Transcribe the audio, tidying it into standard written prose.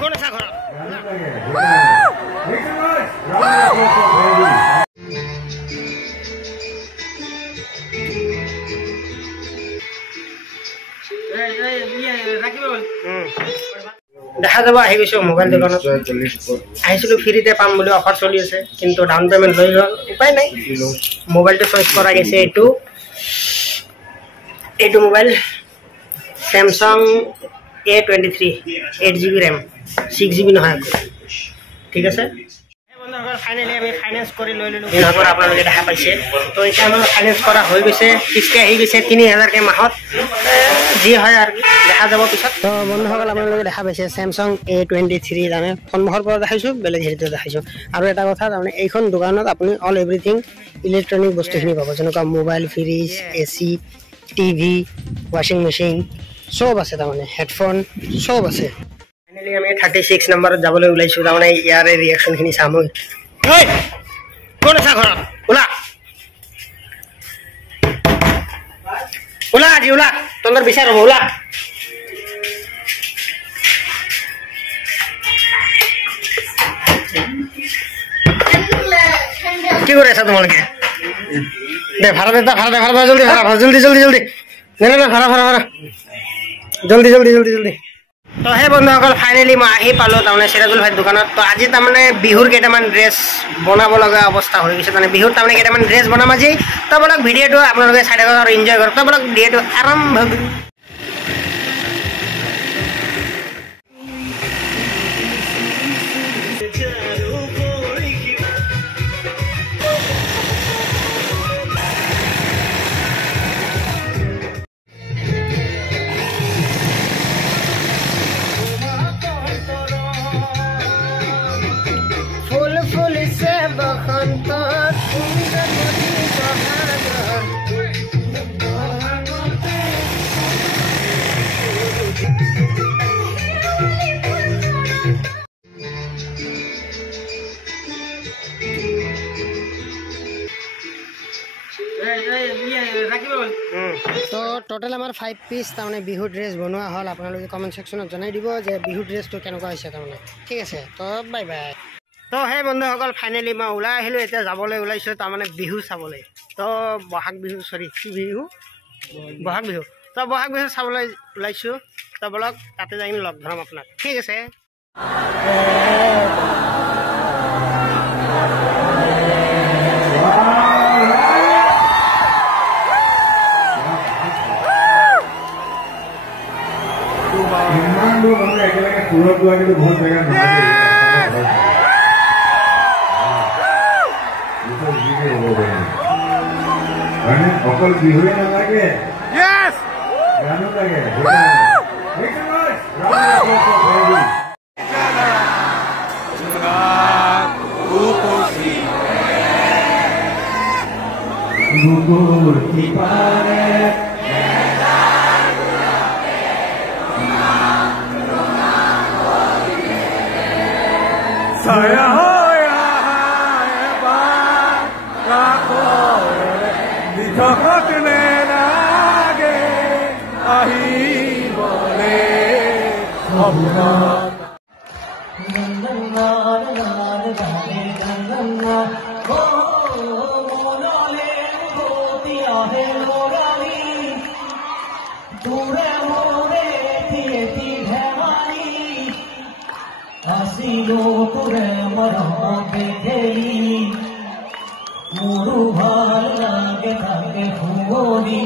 কোন আছে ঘৰত দেখা যাব আহি গৈছো মোবাইল দোকানত আহিছিলো ফ্ৰীতে পাম বুলি অফাৰ চলি আছে কিন্তু ডাউন পেমেন্ট লৈ গ'ল উপায় নাই মোবাইলটো চইচ কৰা গৈছে এইটো mobile Samsung A23 8GB RAM 6GB নহয় ঠিক আছে বন্ধুসকল ফাইনালি আমি ফাইনান্স কৰি লৈ ললো দিনভৰ আপোনালোকে দেখা পাইছে তো এতিয়া আমাৰ ফাইনান্স কৰা হৈ গৈছে কিস্তি আহি গৈছে 3000 কে মাহত যি হয় আৰু দেখা যাব পিছত তো বন্ধুসকল আপোনালোকে দেখা পাইছে Samsung A23 জানে সন্মুখৰ পৰা দেখাইছো বেলেগ হেৰিতে দেখাইছো আৰু এটা কথা তাৰমানে এইখন দোকানত আপুনি অল এভৰিথিং ইলেক্ট্ৰনিক বস্তুখিনি পাব যেনেকুৱা mobile fridge AC TV washing machine সব আছে তাৰমানে হেডফোন সব আছে ফাইনালি আমি 36 নম্বৰত যাবলৈ ওলাইছো তাৰমানে ইয়াৰে ৰিঅ্যাকশনখিনি চাম ঐ কোন আছে ঘৰত ওলা আজি ওলা তন্দৰ বিচাৰ হ'ব ওলা কি কৰি আছা তোমালোকে দে ভাড়া দে জলদি ভাড়া জলদি না ভাড়া জলদি তো হে বন্ধুসকল ফাইনালি মই আহি পালো তাৰমানে সিৰাজুল ভাই দোকানত তো আজি তাৰমানে বিহুৰ কেইটামান ড্ৰেছ বনাব লগা অৱস্থা হৈ গৈছে তাৰমানে বিহুৰ তাৰমানে কেইটামান ড্ৰেছ বনাম আজি তো বলক ভিডিঅ'টো আপোনালোকে চাই থাকক আৰু এনজয় কৰক তো বলক ভিডিঅ'টো আৰম্ভ তো টোটাল আমাৰ 5 পিস তাৰমানে বিহু ড্ৰেছ বনোৱা হ'ল আপোনালোকে কমেন্ট সেকশনত জনাই দিব যে বিহু ড্ৰেছটো কেনেকুৱা হৈছে তাৰমানে ঠিক আছে তো বাই বাই তো হে বন্ধুসকল ফাইনালি মই ওলাই আহিলো এতিয়া যাবলৈ ওলাইছো তাৰমানে বিহু চাবলৈ তো বহাগ বিহু সৰি কি বিহু বহাগ বিহু তো বহাগ বিহু চাবলৈ ওলাইছো তো বলক তাতে যাই লগ ধৰম আপোনাক ঠিক আছে लोग हमने अकेले सूरत हुआ कि तो बहुत जगह अकल भी हुई ना लगे यस गानों लगे saya hoya bako di tokot nenage ahi bole obna Asilo ture mara dekhi muru bhal lage thake hugoni